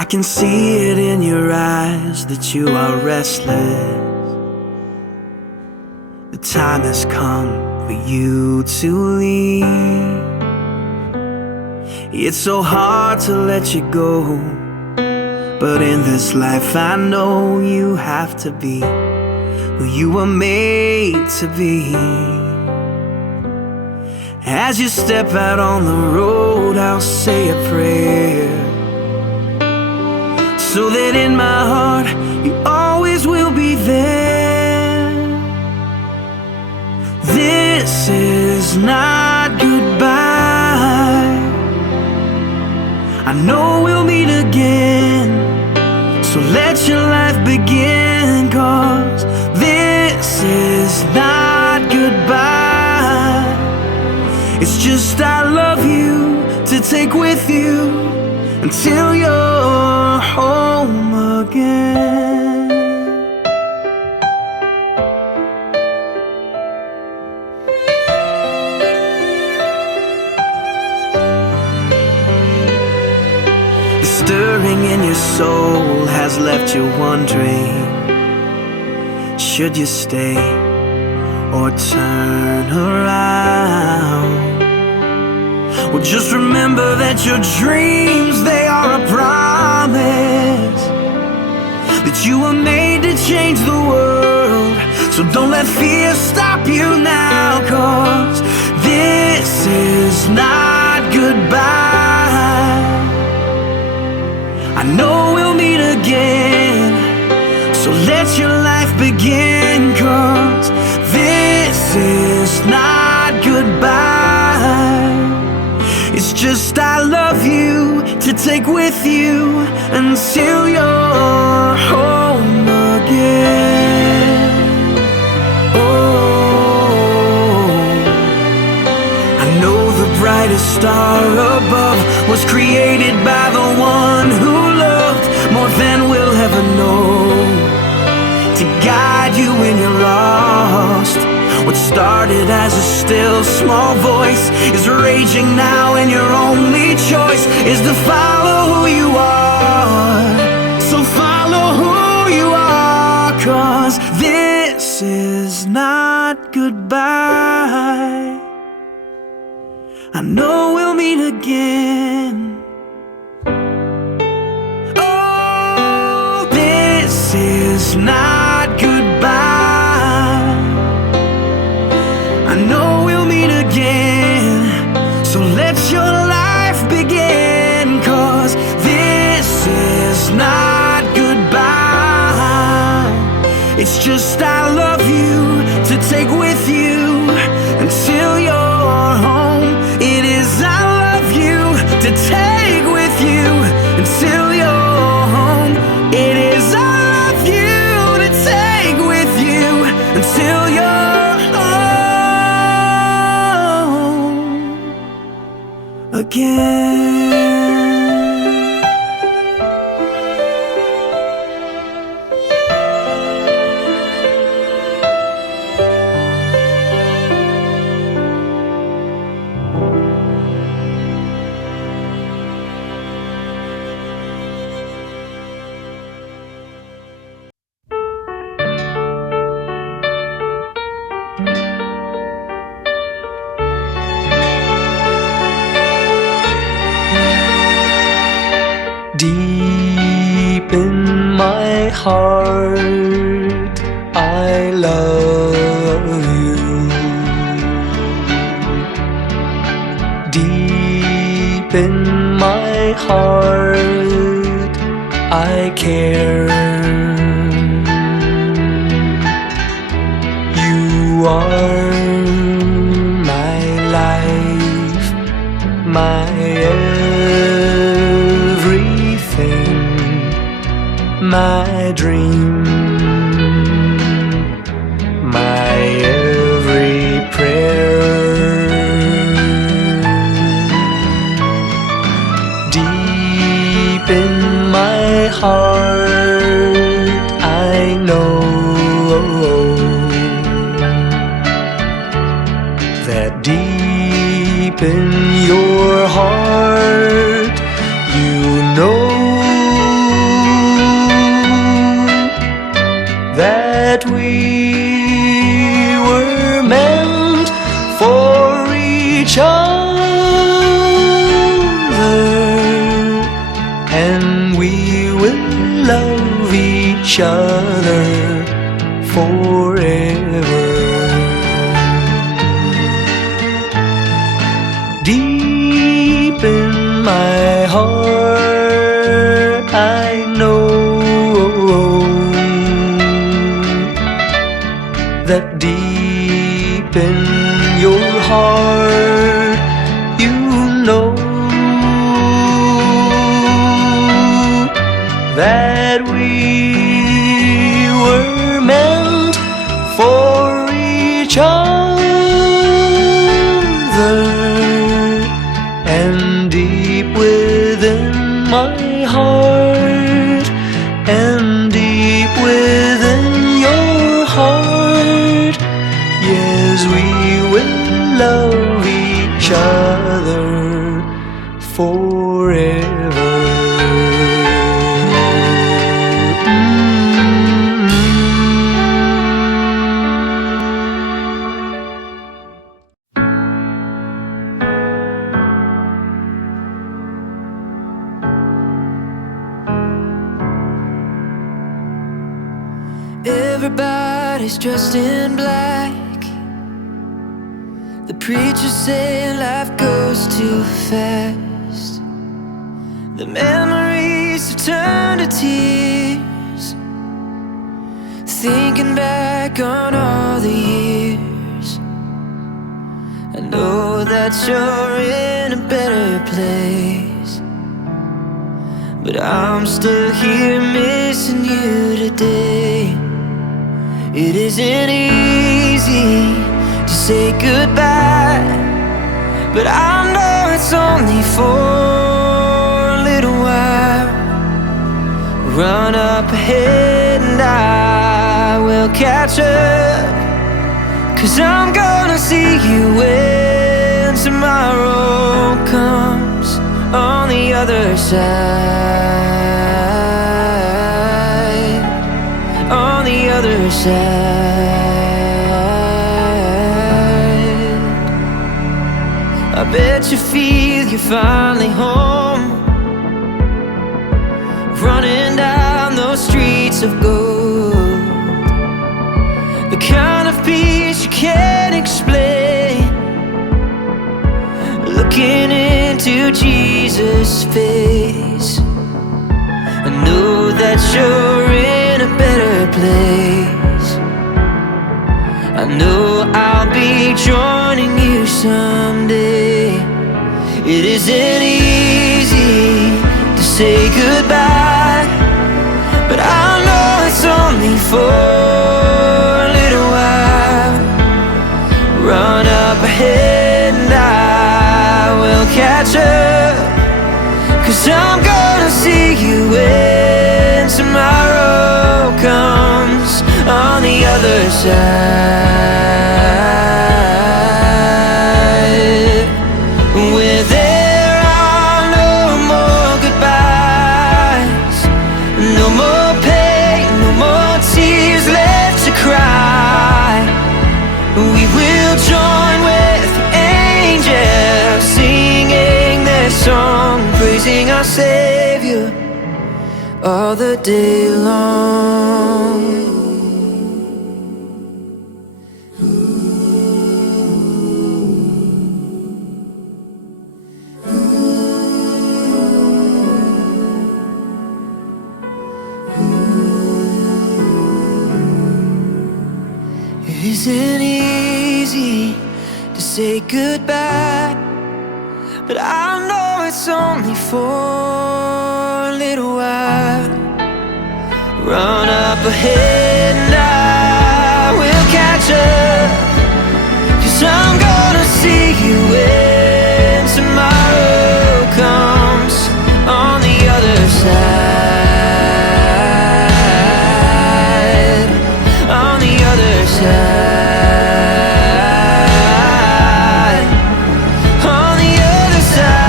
I can see it in your eyes that you are restless. The time has come for you to leave. It's so hard to let you go, but in this life I know you have to be who you were made to be. As you step out on the road, I'll say a prayer, so that in my heart you always will be there. This is not goodbye. I know we'll meet again, so let your life begin, 'cause this is not goodbye. It's just I love you to take with you until you're home again. The stirring in your soul has left you wondering, should you stay or turn around? Well, just remember that your dreams, they are a promise, that you were made to change the world. So don't let fear stop you now, 'cause this is not goodbye. I know we'll meet again, so let your life begin, 'cause this is not goodbye. It's just I love you to take with you until you're home again. Oh, I know the brightest star above was created by the one who loved more than we'll ever know, to guide you when you're lost. What started as a still small voice is raging now, and your only choice is to follow who you are. So follow who you are, 'cause this is not goodbye. I know we'll meet again. Oh, this is not goodbye. I know we'll meet again, so let your life begin, 'cause this is not goodbye. It's just I love you to take with you until you're home. It is I love you to take with you until you're home. It is I love you to take with you until you're again. Deep in my heart, I love you. Deep in my heart, I care. You are my life, my my dream, my every prayer. Deep in my heart, I know that deep in your heart, you know each other forever. Deep in my heart, I know that deep in your heart, you know that we were meant for each other. And deep within my heart, and deep within your heart, yes, we will love each other forever. Everybody's dressed in black. The preachers say life goes too fast. The memories have turned to tears, thinking back on all the years. I know that you're in a better place, but I'm still here missing you today. It isn't easy to say goodbye, but I know it's only for a little while. Run up ahead and I will catch up, 'cause I'm gonna see you when tomorrow comes on the other side, on the other side. I bet you feel you're finally home, running down those streets of gold, the kind of peace you can't explain, looking into Jesus' face. I know that you're in a better place. I know I'll be joining you someday. It isn't easy to say goodbye, but I know it's only for a little while. Run up ahead and I will catch up, 'cause I'm gonna see you when tomorrow comes on the other side, where there are no more goodbyes, no more pain, no more tears left to cry. We will join with the angels singing their song, praising our Savior all the day long. It isn't easy to say goodbye, but I know it's only for a little while. Run up ahead and I will catch up, 'cause I'm gonna see you when tomorrow comes on the other side, on the other side, on the other side,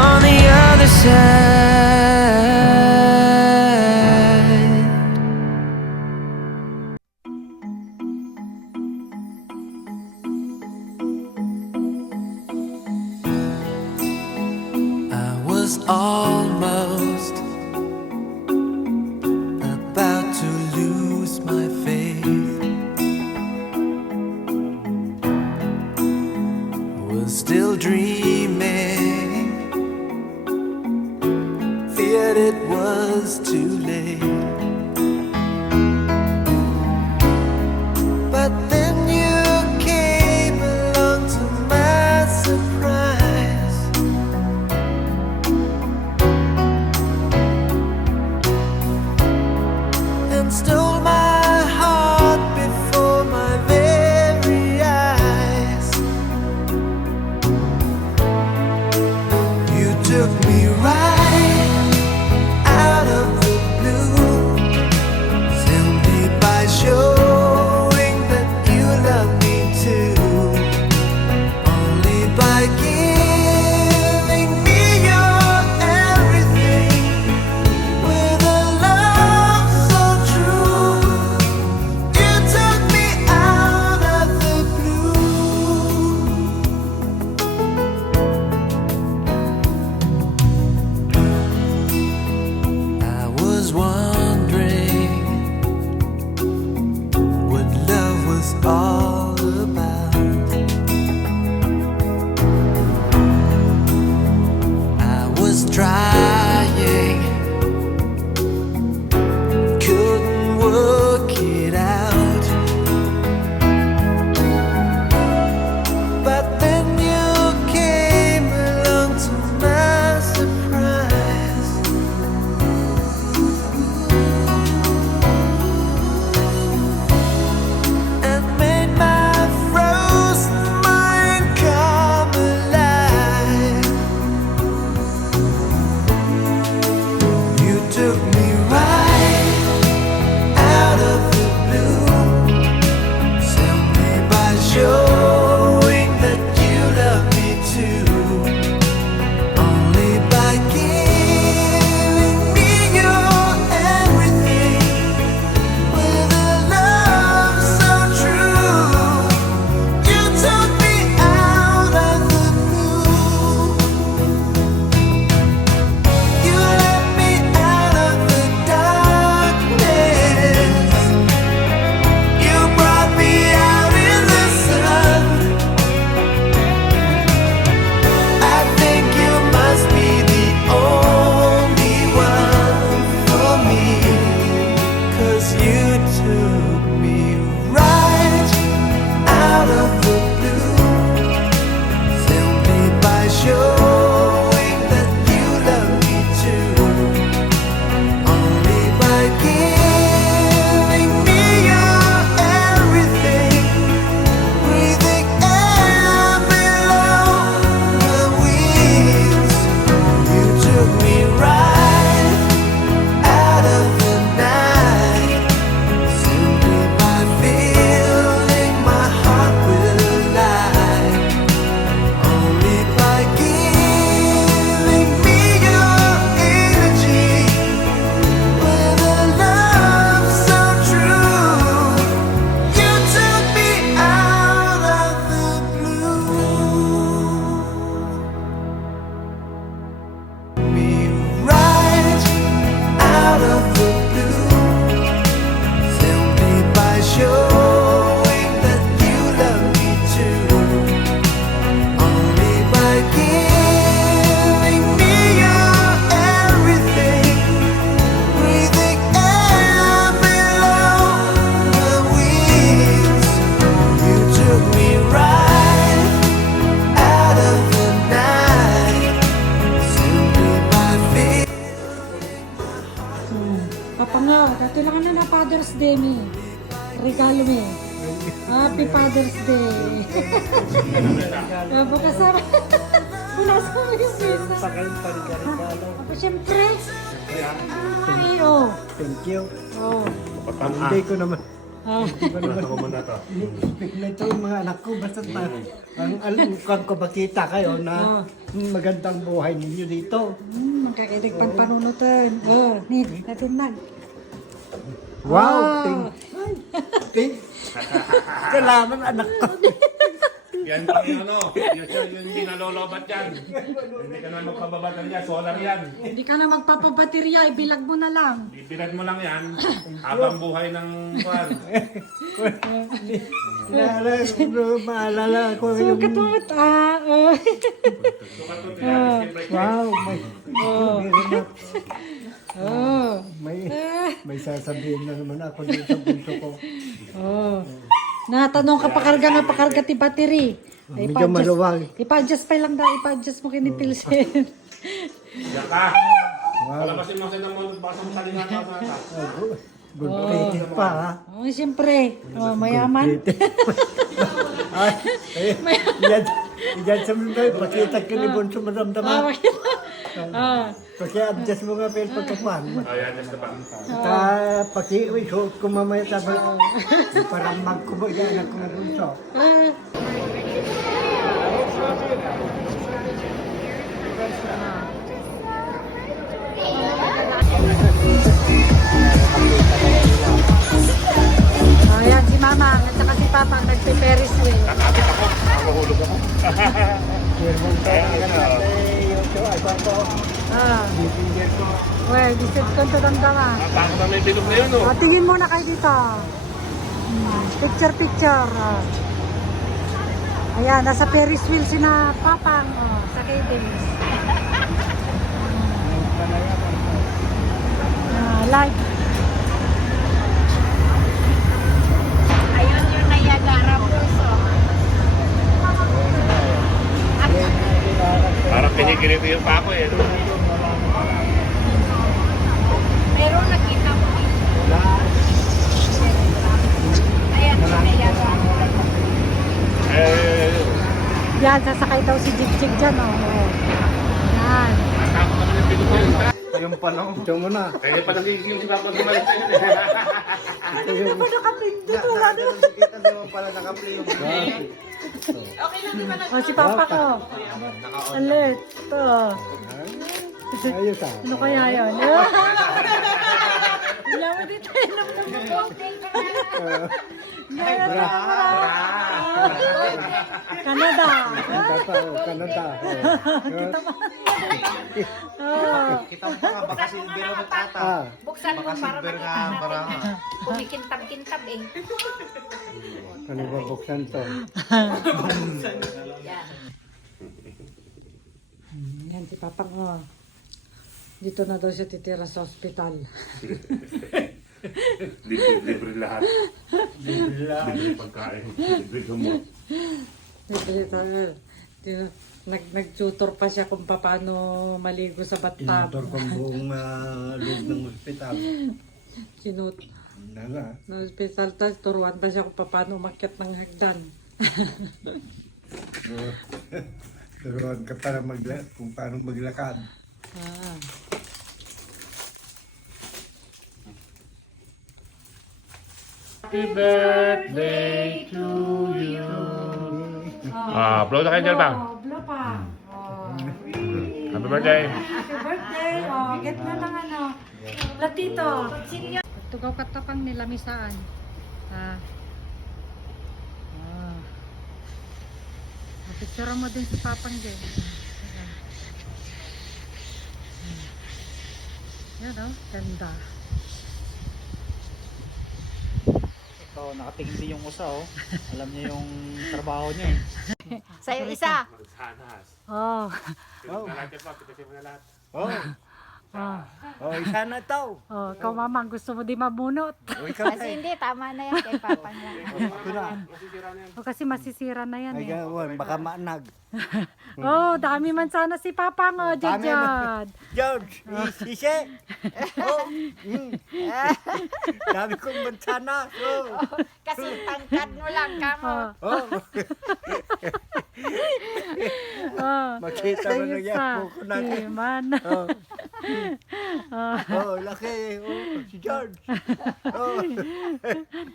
on the other side. I was all by that it was too late. But then you came along to my surprise, and stole my heart before my very eyes. You took me right out of the blue, simply by showing that you love me too, only by giving me your everything with a love so true. You took me out of the blue. I was wondering what love was all about. I was trying, couldn't work it out. But then you came along to my surprise, and made my frozen mind come alive. You took me right out of the blue, simply by showing that you love me too, only by giving me your everything with a love so true. You took me out of the blue. You let me out of the darkness. You brought me out in the sun. I think you must be the only one for me, 'cause you took me right out of the blue, simply by showing that you love me too, only by giving me your everything, breathing air below the wings. You took me right out of the night, simply by filling my heart with light, only by giving me your energy with a love so true. You took me out of the blue, me right out of the blue, simply by showing that you love me too, only by giving me your everything, breathing air below the wings. You took me right out of the night, simply by feeling. Papa nga, kailangan na na Father's Day mi. Regalo mi. Happy Father's Day. Bukas na. Punas ko mo yung pizza. Ako siyempre. Ay, oh. Thank you. Oh. Hindi ko naman. Ah. Na ito yung mga anak ko. Basta ang alukang ko makita kayo na magandang buhay ninyo dito. Magkakilig pang panunutan. Oh, ni, natin na. Wow! Thank Salamat anak ko. Yan pa yung ano, yung hindi nalolobat yan. Hindi ka na magpababaterya, solar yan. Hindi ka na magpapabaterya, ibilag mo na lang. Ibilad mo lang yan, habang buhay ng buwan. Maalala ko yung... Sukat mo Sukat to, 300 break. Wow, meron na. Oh. May sasabihin na naman ako dito sa bunso ko. Oh. Natanong ka pakarga ti battery. Medyo maluwag. Ipa-adjust pa lang daw, ipa-adjust mo kinipilsin. Yan ka. Palabasin mo sa namunod, baka sa masalingan ka sa Good plated pa, ha? Oh, siyempre. Oh, mayaman. Ay, yan sa mga, pakita ka ni bunso maramdaman. Paki-adjust mo nga pero pagkakuhan. Ayan, just pa. Paki-shoot ko mamaya sabi, parang magkumaga ko na bunso. Ayan, si Mama at saka si Papa nagpe-Ferris wheel. Nakapit ako, nakahulog ako. Well, visit ko ito damdama. Bakit na may bilog na yun, oh? Tingin muna kayo dito. Picture, picture. Ayan, nasa Ferris wheel si na Papang. Sa cables. Like. Ayun yung Niagara Falls. Parang pinigilito yung pa ako, eh. Meron nakita mo dito. Ayan yung Niagara. Yan, sasakay daw si Jig-Jig dyan. Yan. Nakakot naman yung bilog na yun, ha? Yung panahon. Ito mo na. Kaya pa nagiging si Papa gumalit sa'yo. Kita naman pala naka-play yung Si Papa ko. Alert. Ito. Ayos, ha? Ano kaya yun? Wala mo dito. Canada. Canada. Kita mo nga, baka silver mo tata. Buksan mo Baka para silver nga, makita para natin. Kumikintab-kintab eh. Ano ba buksan to? Yan. Yan si Papa ko. Dito na daw siya titira sa ospital. Libre lahat. Libre pagkain. Libre gamot. Nag-tutor pa siya kung paano maligo sa bathtub. Tinator ko ang buong loob ng ospital. Sinut Nala. ng ospital, tapos turuan pa siya kung paano umakyat ng hagdan. Turuan ka para kung paano maglakad. Ah. Happy birthday to you. Blow na kayo dyan, Bang. Blow pa. Happy birthday. Happy birthday. Get na ng ano. Platito. Tugaw katapang nila misaan. Picture mo din si Papang din. Yan o, ganda. Ito, nakatingin din yung usa, oh. Alam niya yung trabaho niya, eh. Sa'yo isa. Magsanas. Oh. Lahat yan, Papa. Pitasin mo na lahat. Isa na to. Oh, ikaw mama, gusto mo di mabunot. Kasi hindi, tama na yan kay Papa niya. O kasi masisira na yan Ay, eh. gawin, baka maanag. Oh, dami man sana si Papa ngo, Jajad. George, isise. Dami kong mansana. Kasi tangkad mo lang kamo. Makita mo na yan. Buko natin. Iman. Laki. Si George.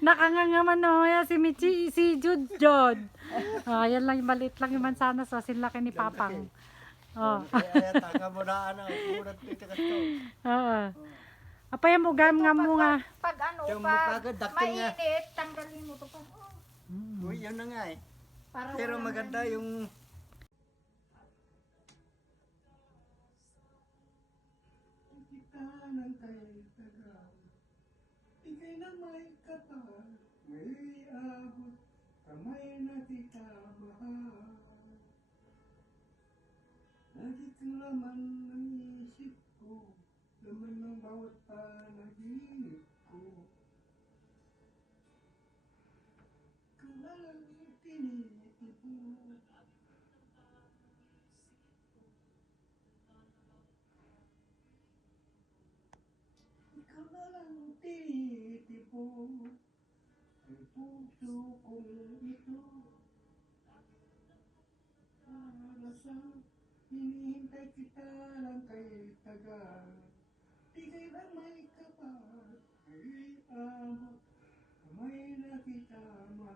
Nakangangaman na si Michi, si Jud. Yan lang, maliit lang yung mansana, so sinlaki ni Papang. Kaya tanga mo na, urat dito ka to. Apa yung ugam nga mo nga. Pag ano, Yung pag mukha ka, daktil nga. mainit, tanggalin mo to pa. Uy, yun na nga eh. Para Pero walang- maganda yung kita ng kay taga. Ikay na may kapal, may abot, kamay na kita mahal. Lagi kang laman ng isip ko, laman ng bawat panaginip ko. Kung alam tinitipo, ikaw na lang tinitipo, ang puso kong ito. Para sa hinihintay kita lang kay tagal. Di kay lang may kapal, ay amot, kamay na kita mahal.